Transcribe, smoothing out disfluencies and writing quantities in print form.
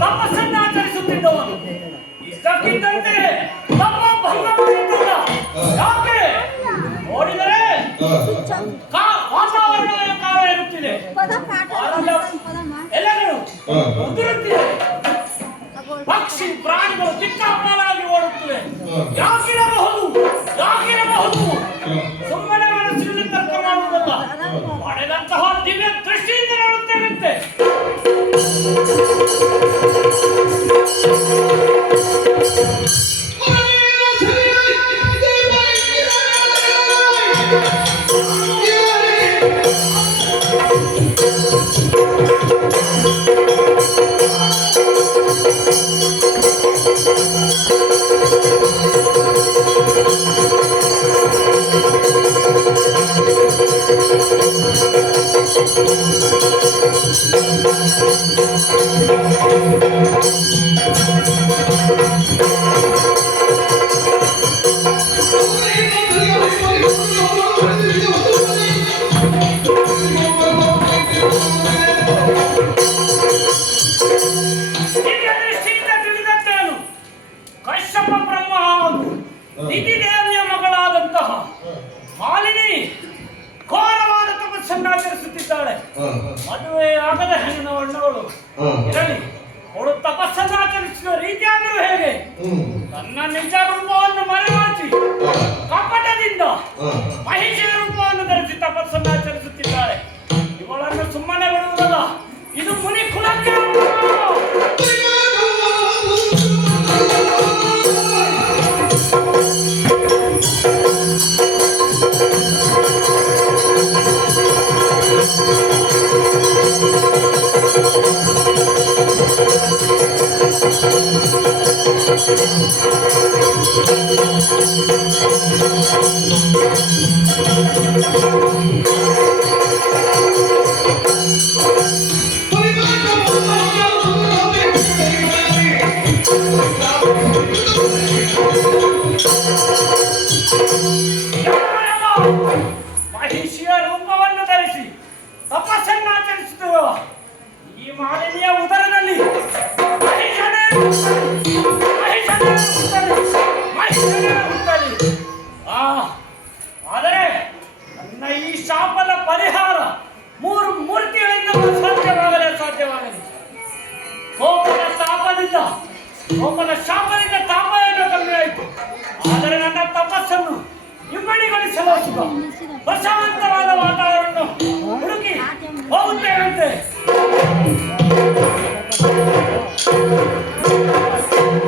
ತಪಸ್ಸನ್ನಾಚರಿಸುತ್ತಿದ್ದವನು ಇದ್ದಕ್ಕಿದ್ದಂತೆ ತಮ್ಮ ಭಂಗ ಮಾಡಿದ್ದಲ್ಲ. ಯಾಕೆ ನೋಡಿದರೆ ವಾತಾವರಣವೇ ಕಾಲ ಇರುತ್ತಿದೆ, ಎಲೆಗಳು ಉದುರುತ್ತಿವೆ, ಪಕ್ಷಿ ಪ್ರಾಣಿಗಳು ದಿಕ್ಕಾಪಾಲಾಗಿ ಓಡುತ್ತಿವೆ. ಯಾಕಿರಬಹುದು ಸುಮ್ಮನೆ ಮನಸ್ಸಿನಲ್ಲಿ ತರ್ಕ ಮಾಡುವುದಲ್ಲ, ಪಡೆದಂತಹ ದಿವ್ಯ ದೃಷ್ಟಿಯಿಂದ ನೋಡುತ್ತೇವಂತೆ. ಕಶ್ಯಪ ಬ್ರಹ್ಮ ಹಾಗೂ ನಿಧಿದೇವಿಯ ಮಗಳಾದಂತಹ ಮಾಲಿನಿ ಘೋರವಾದ ತಪಸ್ಸನ್ನಾಚರಿಸುತ್ತಿದ್ದಾಳೆ. ಮದುವೆ ಆಗದ ಹೆಣ್ಣಿನ ವರ್ಣಗಳು ಇರಲಿ, ಅವಳು ತಪಸ್ಸನ್ನಾಚರಿಸುವ ರೀತಿಯಾದರೂ ಹೇಗೆ? ತನ್ನ ನಿಜ ರೂಪವನ್ನು ಮರೆಮಾಚಿ ಕಪಟದಿಂದ ಮಹಿಷಿಯ ರೂಪವನ್ನು ಧರಿಸಿ ತಪಸ್ಸನ್ನಾಚರಿಸುತ್ತಿದ್ದಾಳೆ. ಇವಳನ್ನು ಸುಮ್ಮನೆ ಬಿಡುವುದಲ್ಲ, ಇದು ಮುನಿ ಕುಲಕ್ಕೆ ಮಹಿಷಿಯ ರೂಪವನ್ನು ಧರಿಸಿ ತಪಸ್ಸನ್ನಾಚರಿಸುತ್ತಿರುವ ಈ ಮಾಲಿನಿಯ ಉದರದಲ್ಲಿ ಆದರೆ ನನ್ನ ಈ ಶಾಪದ ಪರಿಹಾರ ಮೂರು ಮೂರ್ತಿಗಳಿಂದ ಸಾಧ್ಯವಾಗಲಿ. ಕೋಪದ ಶಾಪದಿಂದ ತಾಪ ಏನೋ ಕಮ್ಮಿ ಆಯಿತು, ಆದರೆ ನನ್ನ ತಪಸ್ಸನ್ನು ಇಮ್ಮಡಿಗೊಳಿಸಲು ಪ್ರಶಾಂತವಾದ ವಾತಾವರಣ ಹುಡುಕಿ ಹೋಗುತ್ತೇವಂತೆ.